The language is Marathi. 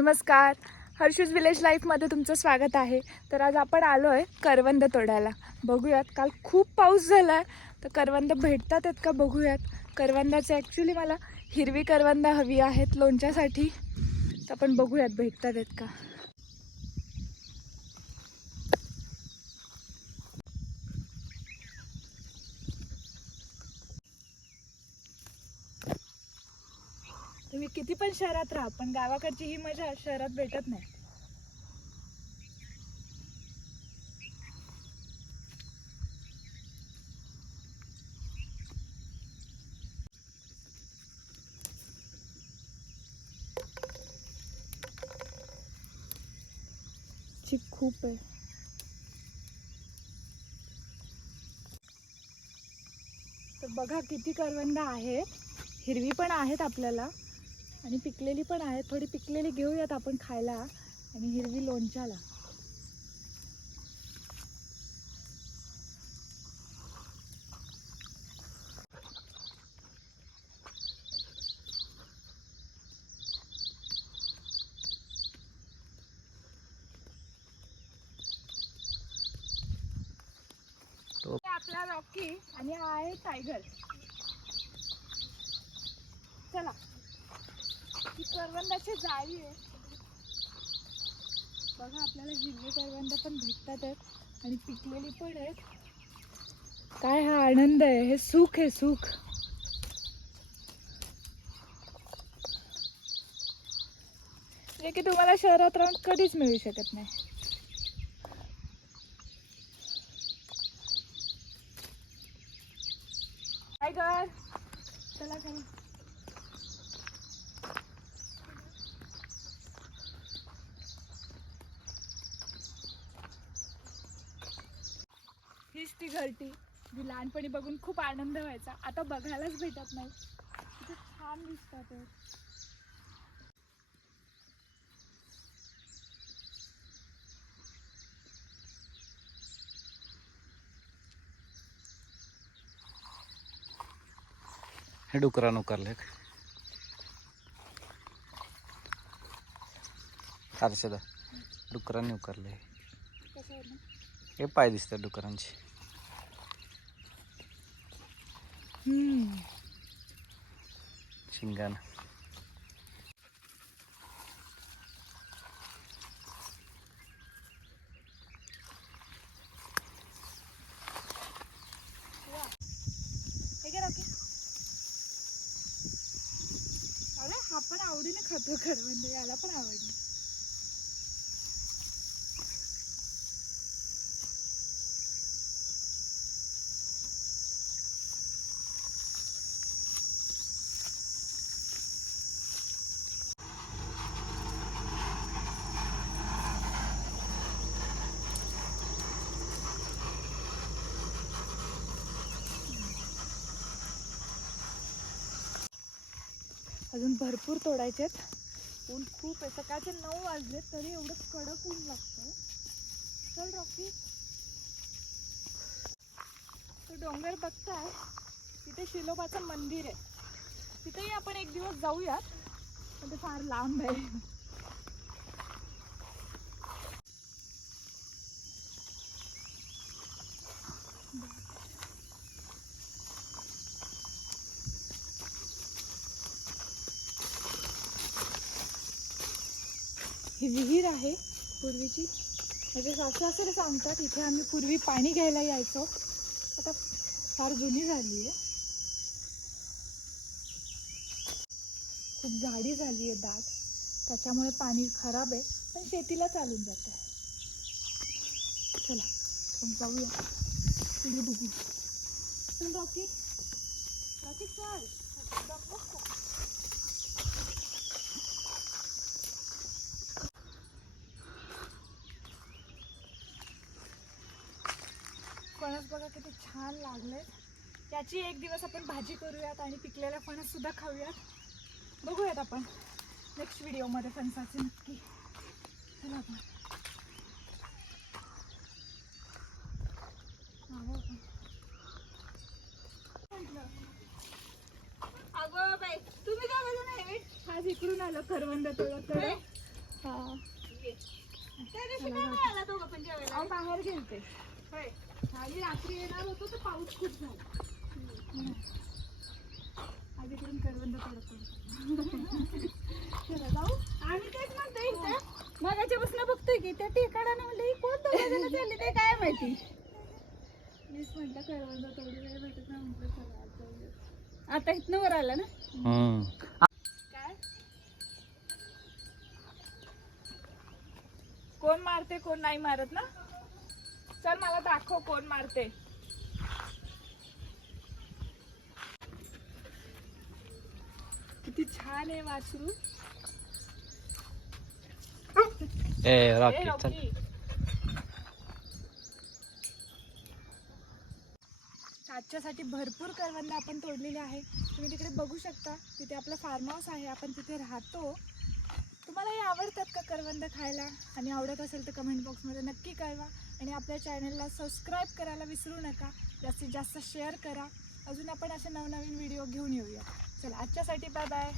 नमस्कार, हर्षूज विलेज लाईफमध्ये तुमचं स्वागत आहे. तर आज आपण आलो आहे करवंद तोडायला. बघूयात, काल खूप पाऊस झाला आहे तर करवंद भेटतात आहेत का बघूयात. करवंदाचे ॲक्च्युली मला हिरवी करवंद हवी आहेत लोणच्यासाठी, तर आपण बघूयात भेटतात आहेत का. तुम्ही किती पण शहरात राहा, पण गावाकडची ही मजा शहरात भेटत नाही. चिक खूप आहे. तर बघा किती करवंद आहेत. हिरवी पण आहेत आपल्याला आणि पिकलेली पण आहेत. थोडी पिकलेली घेऊयात आपण खायला आणि हिरवी लोणच्याला. आपला रॉकी आणि हा आहे टायगर. चला, ही करवंदाची जाळी आहे. बघा, आपल्याला हिरवे करवंद पण भेटतात आहेत आणि पिकलेली पण आहेत. काय हा आनंद आहे, हे सुख आहे, सुख. जे की तुम्हाला शहरात राहून कधीच मिळू शकत नाही. टायगर, चला चला. हीच ती घरटी जी लहानपणी बघून खूप आनंद व्हायचा, आता बघायलाच भेटत नाही. किती छान दिसतात ते. हे डुकरान उकारले हर्षदा, डुकरांनी उकारले. हे पाय दिसतात डुकरांचे. शिंगान. अरे हा पण आवडीने खातो करवंद, याला पण आवडली. अजून भरपूर तोडायचे आहेत. ऊन खूप आहे, सकाळचे 9 वाजले तरी एवढं कडक ऊन लागतं. चल रॉकी, तो डोंगर बघताय तिथे शिलोबाचं मंदिर आहे, तिथेही आपण एक दिवस जाऊयात, पण ते फार लांब आहे. ही विहीर आहे पूर्वीची. माझे सासू सासरे सांगतात इथे आम्ही पूर्वी पाणी घ्यायला यायचो. आता फार जुनी झाली आहे, खूप झाडी झाली आहे दाट, त्याच्यामुळे पाणी खराब आहे, पण शेतीला चालून जात आहे. चला आपण जाऊया, पुढे बघू. चल रॉकी, रॉकी चल. फणस बघा किती छान लागले. याची एक दिवस आपण भाजी करूयात आणि पिकलेला फणस सुद्धा खाऊयात. बघूयात आपण नेक्स्ट व्हिडिओमध्ये फणसाचे नक्की. चला आपण. अगं बाई, तुम्ही काय बोलू नाही. आज इकडून आलो करवंद तोडत. अहो, बाहेर गेलते आणि रात्री येणार होतो तर पाऊस खूप झाला. आज इकडून करवंद पडतो. जाऊ आम्ही तेच म्हणतोय इथं मगाच्यापासून बघतोय की त्या ठिकाणानं म्हणलं कोण दोघं चालले ते काय माहिती. मीच म्हटलं करवंद थोडी वेळ भेटत नाही म्हटलं चला आज जाऊया. आता इथनं वर आला ना. काय कोण मारते कोण नाही मारत ना. चल मला दाखव कोण मारते. किती छान आहे वासरू. ए ए, रॉकी चल. रॉकी. आजच्यासाठी भरपूर करवंद आपण तोडलेले आहे. तुम्ही तिकडे बघू शकता. तिथे आपलं फार्म हाऊस आहे. आपण तिथे राहतो. तुम्हाला हे आवडतात का करवंद खायला? आणि आवडत असेल तर कमेंट बॉक्समध्ये नक्की कळवा. आणि आपल्या चॅनलला सबस्क्राईब करायला विसरू नका. जास्तीत जास्त शेअर करा. अजून आपण असे नवनवीन व्हिडिओ घेऊन येऊया. चला आजच्यासाठी बाय बाय.